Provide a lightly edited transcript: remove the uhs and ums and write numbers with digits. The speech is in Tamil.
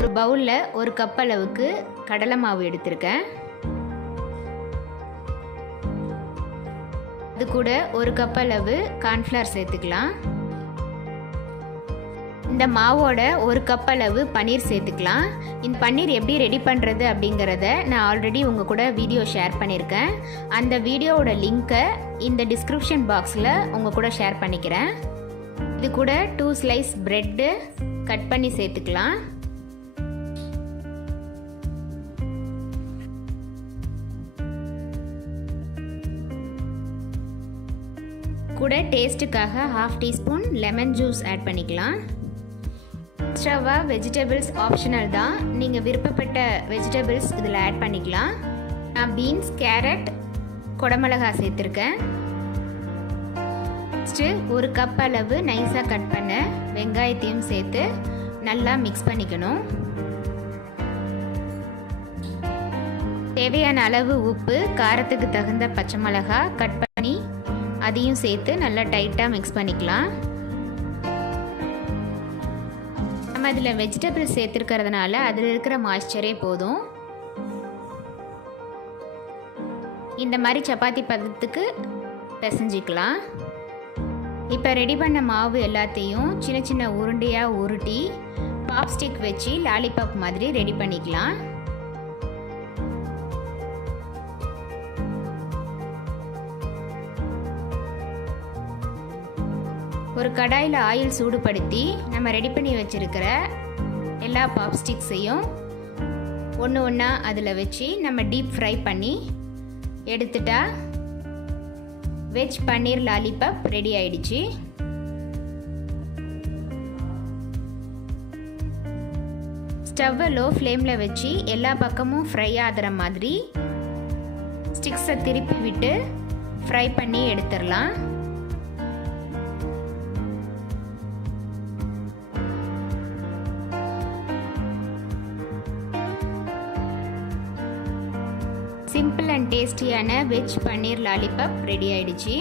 ஒரு பவுலில் ஒரு கப் அளவுக்கு கடலை மாவு எடுத்திருக்கேன். அது கூட ஒரு கப் அளவு கார்ன்ஃப்ளவர் சேர்த்துக்கலாம். இந்த மாவோட ஒரு கப் அளவு பன்னீர் சேர்த்துக்கலாம். இந்த பன்னீர் எப்படி ரெடி பண்ணுறது அப்படிங்கிறத நான் ஆல்ரெடி உங்கள் கூட வீடியோ ஷேர் பண்ணியிருக்கேன். அந்த வீடியோவோட லிங்க்கை இந்த டிஸ்கிரிப்ஷன் பாக்ஸில் உங்கள் கூட ஷேர் பண்ணிக்கிறேன். இது கூட 2 ஸ்லைஸ் ப்ரெட்டு கட் பண்ணி சேர்த்துக்கலாம். கூட டேஸ்ட்டுக்காக 1/2 டீஸ்பூன் லெமன் ஜூஸ் ஆட் பண்ணிக்கலாம். எக்ஸ்ட்ராவா வெஜிடபிள்ஸ் ஆப்ஷனல் தான், நீங்கள் விருப்பப்பட்ட வெஜிடபிள்ஸ் இதில் ஆட் பண்ணிக்கலாம். நான் பீன்ஸ், கேரட், குடமிளகாய் சேர்த்துருக்கேன். நெக்ஸ்ட்டு ஒரு கப் அளவு நைஸாக கட் பண்ண வெங்காயத்தையும் சேர்த்து நல்லா மிக்ஸ் பண்ணிக்கணும். தேவையான அளவு உப்பு, காரத்துக்கு தகுந்த பச்சை மிளகாய் கட் பண்ணி அதையும் சேர்த்து நல்லா டைட்டாக மிக்ஸ் பண்ணிக்கலாம். நம்ம இதில் வெஜிடபிள்ஸ் சேர்த்துருக்கிறதுனால அதில் இருக்கிற மாய்ஸ்சரே போதும். இந்த மாதிரி சப்பாத்தி பதத்துக்கு பிசைஞ்சிக்கலாம். இப்போ ரெடி பண்ண மாவு எல்லாத்தையும் சின்ன சின்ன உருண்டையாக உருட்டி பாப்ஸ்டிக் வச்சு லாலிபாப் மாதிரி ரெடி பண்ணிக்கலாம். ஒரு கடாயில் ஆயில் சூடுபடுத்தி நம்ம ரெடி பண்ணி வச்சுருக்கிற எல்லா பாப்ஸ்டிக்ஸையும் ஒன்று ஒன்றா அதில் வச்சு நம்ம டீப் ஃப்ரை பண்ணி எடுத்துட்டா வெஜ் பன்னீர் லாலிபாப் ரெடி ஆயிடுச்சு. ஸ்டவ்வை லோ ஃப்ளேமில் வச்சு எல்லா பக்கமும் ஃப்ரை ஆகிற மாதிரி ஸ்டிக்ஸை திருப்பி விட்டு ஃப்ரை பண்ணி எடுத்துடலாம். சிம்பிள் அண்ட் டேஸ்டியான வெஜ் பன்னீர் லாலிபாப் ரெடி ஆயிடுச்சு.